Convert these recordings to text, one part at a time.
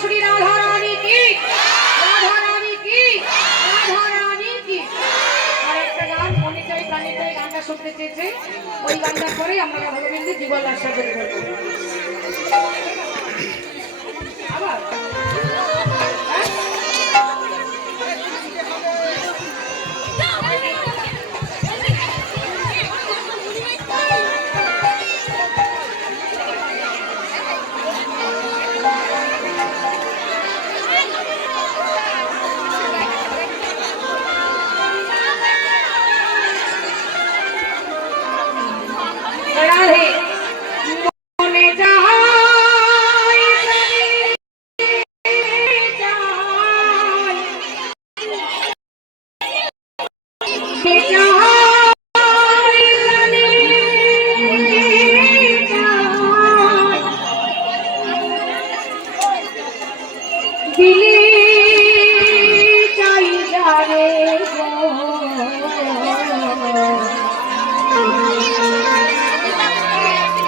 श्री राधा रानी की, राधा रानी की, राधा रानी की। और একটা গান মনে চাই প্রাণে চাই গানটা শুনতে চেয়েছে, ওই গানটা করে আমরা রাধা গোবিন্দের জীবন আশা করি করব। আবার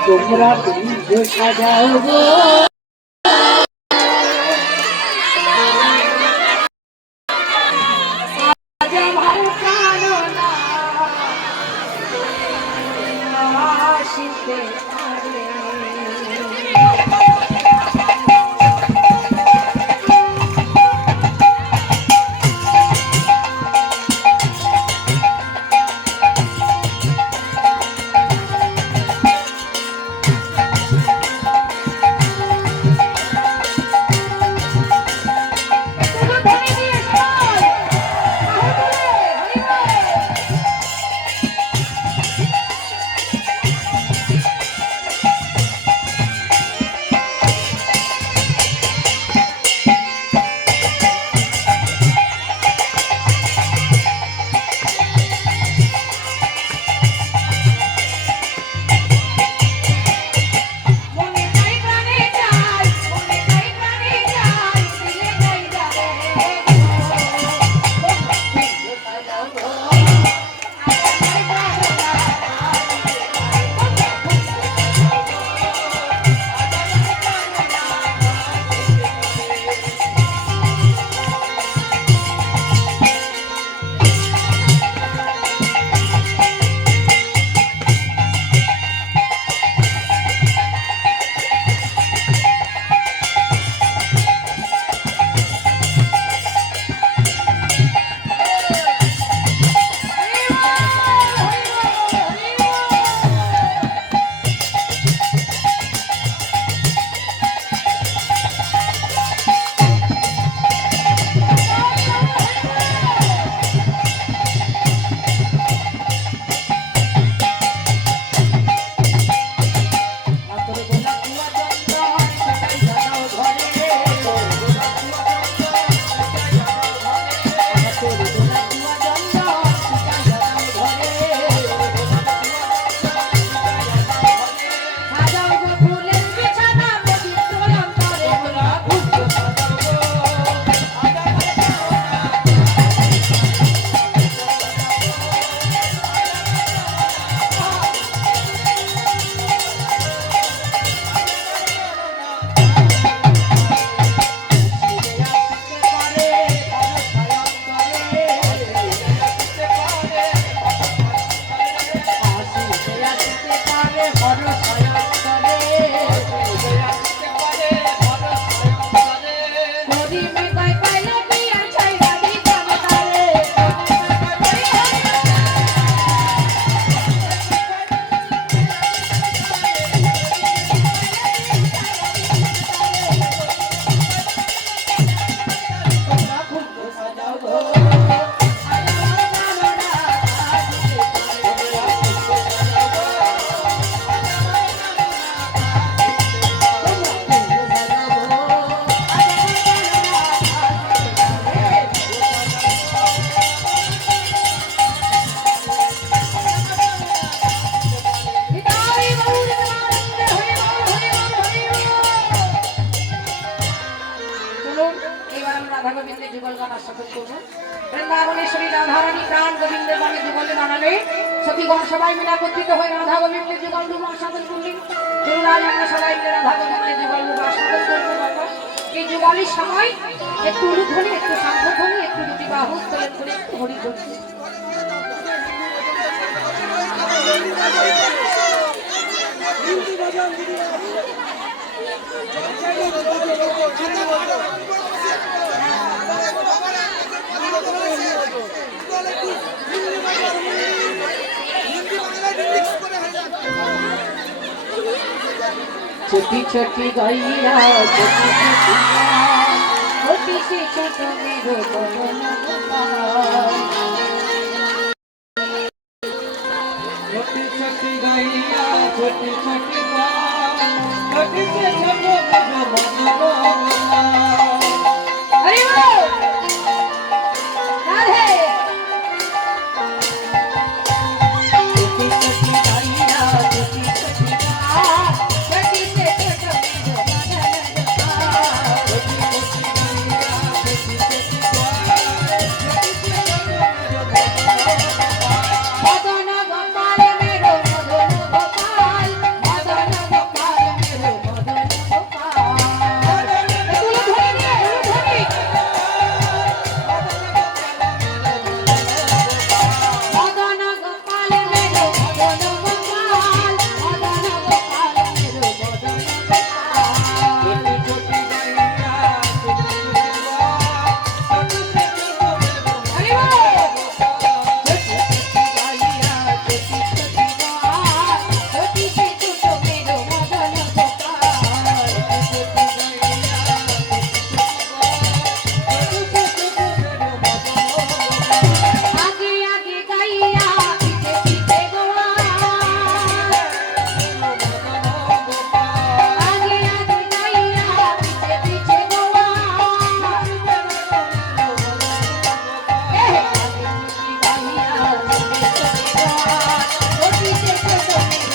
তোমরা তুমি সাজাও গো সতীগণ সবাই মিলে একত্রিত হয়ে রাধা গোবিন্দের যুগল রূপ আস্বাদন করলেন। চলুন আজ আমরা সবাই মিলে রাধা গোবিন্দের যুগল রূপ আস্বাদন করবো। বাবা এই যুগল দিওয়ালির সময় একটু উলুধ্বনি, একটু শঙ্খধ্বনি, একটু দুটি বাহু উত্তোলন করে হরি করছি। छोटी छोटी गैया छोटी छोटी से छोटो मेरो बदन छोटी छोटी गैया छोटी छोटी छोटी से छोटो मेरो बदन अरे वो राधे छोटी छोटी गैया छोटी छोटी छोटी से छोटो मेरो बदन बदन गोपाल मेरो मदन गोपाल मदन गोपाल मेरो मदन गोपाल तुलो धनी धनी मदन गोपाल मेरो मदन गोपाल मदन गोपाल मेरो मदन गोपाल छोटी गैया छोटी से छोटो मेरो अरे वो छोटी से छोटो मेरो मदन गोपाल आगे आगे गैया पीछे पीछे गोपाल आगे आगे गैया पीछे पीछे गोपाल छोटी से छोटो मेरो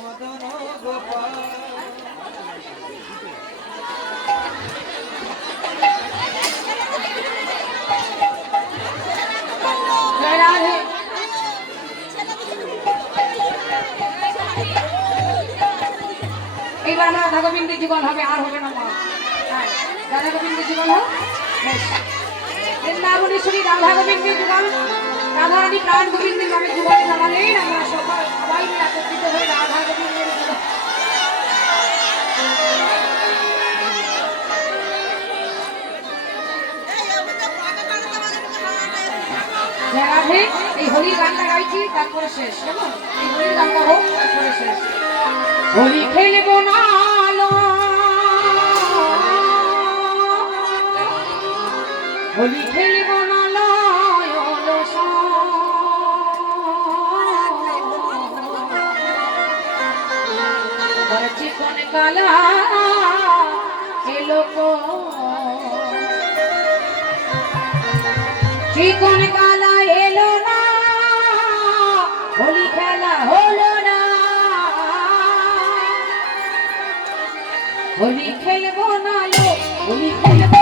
मदन गोपाल जय राधे এইবার আমরা রাধা গোবিন্দের জীবন হবে, আর হবে না মা। হ্যাঁ, রাধা গোবিন্দের জীবন হোক। বেশ। বৃন্দাবনেশ্বরী রাধা গোবিন্দের জীবন, রাধারানী প্রাণ গোবিন্দের নামে জীবনে দাঁড়ালেন। আমরা সবাই মিলে একত্রিত হয়ে রাধা গোবিন্দের জীবন। জয় রাধে। এই হোলি গানটা গাইছি, তারপরে শেষ কেমন? এই হোলির গানটা হোক, তারপরে শেষ। হোলি খেলবো না লো, হোলি খেলবো না লো চিকন কালা এলো চিকন কালা এলো না, হোলি খেলা হলো না, হোলি খেলবো না লো, হোলি খেলবো